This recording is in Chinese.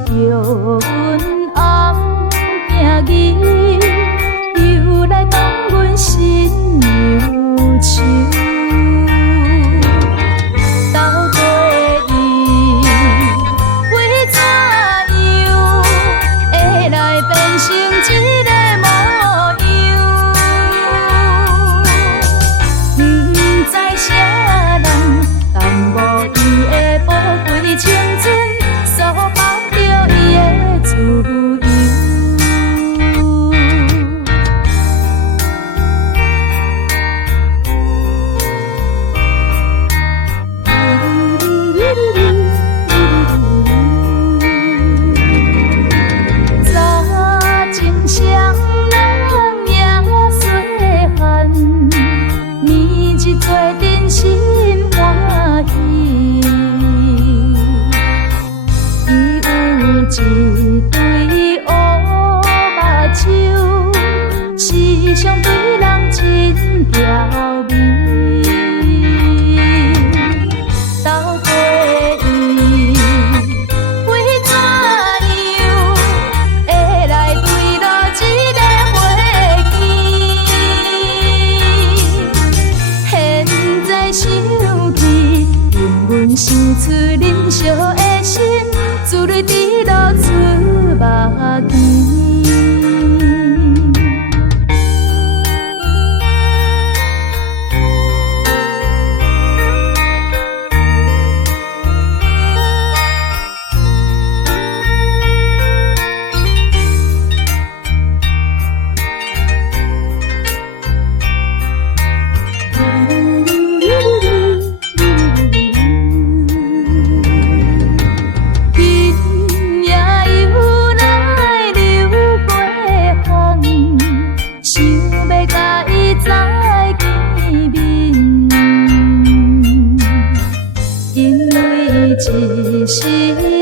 叫阮红镜儿，又来当阮心忧愁。到底伊为怎样会来变成一个模样？不知啥人耽误伊的宝贵青春，所放着伊的自由。早情双人也细汉，年日做阵心欢喜。伊有一对乌目睭，时常对人真娇媚。到底伊为怎样会来对落一个花枝？现在想起，令阮想出恁相的心，珠泪滴落出目镜。今夜又来流过风，想要甲伊再见面，因为一时。